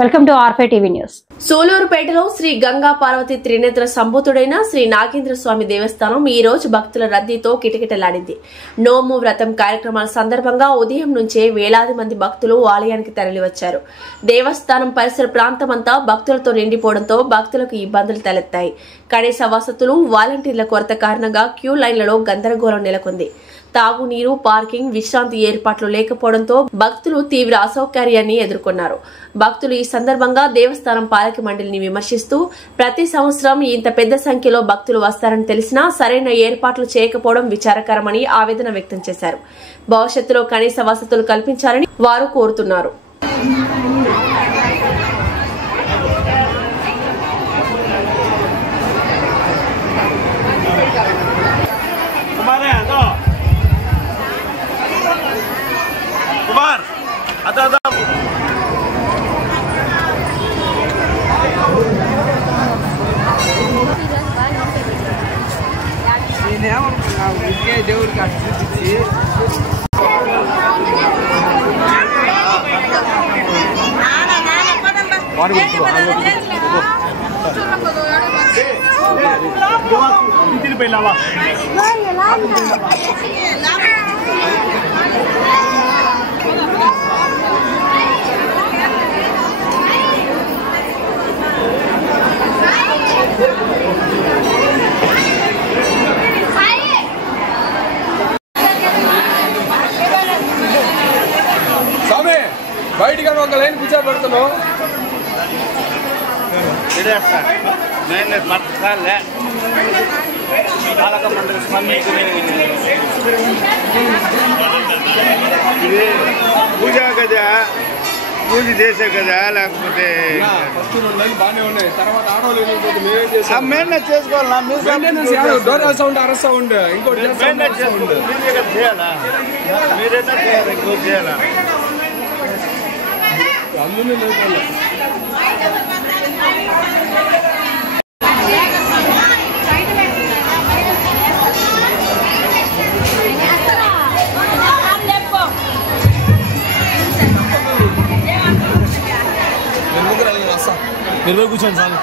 Welcome to ఆర్ఫై TV news. సూలూరుపేటలో శ్రీ గంగా పార్వతి త్రినేత్ర సంభూతుడైన శ్రీ నాగేంద్ర స్వామి దేవస్థానం ఈ రోజు భక్తుల రద్దీతో కిటకిటలాడింది. నోము వ్రతం కార్యక్రమాల సందర్భంగా ఉదయం నుంచే వేలాది మంది భక్తులు ఆలయానికి తరలివచ్చారు. దేవస్థానం పరిసర ప్రాంతమంతా భక్తులతో నిండిపోవడంతో భక్తులకు ఇబ్బందులు తలెత్తాయి. కనీస వసతులు, వాలంటీర్ల కొరత కారణంగా క్యూ లైన్లలో గందరగోళం నెలకొంది. తాగునీరు, పార్కింగ్, విశ్రాంతి ఏర్పాట్లు లేకపోవడంతో భక్తులు తీవ్ర అసౌకర్యాన్ని ఎదుర్కొన్నారు. భక్తులు ఈ సందర్భంగా దేవస్థానం పాలక మండలిని విమర్శిస్తూ ప్రతి సంవత్సరం ఇంత పెద్ద సంఖ్యలో భక్తులు వస్తారని తెలిసినా సరైన ఏర్పాట్లు చేయకపోవడం విచారకరమని ఆవేదన వ్యక్తం చేశారు. భవిష్యత్తులో కనీస వసతులు కల్పించాలని వారు కోరుతున్నారు. దేవుడికి అర్పించి బయటికి ఒక లైన్ కూర్చోబెడతాను. పాలక మండలి స్వామి ఇది పూజ కదా, పూజ చేసే కదా, లేకపోతే ఫస్ట్ 2 లైన్లు బాగానే ఉన్నాయి. తర్వాత ఆడవాళ్ళు మేమే చేసుకోవాలి. డోర్ సౌండ్, అర సౌండ్, ఇంకోటి చేయాలా, మీరైనా చేయాలి, ఇంకోటి చేయాలా. అందులో లేదు మీరు కూర్చోండి సార్.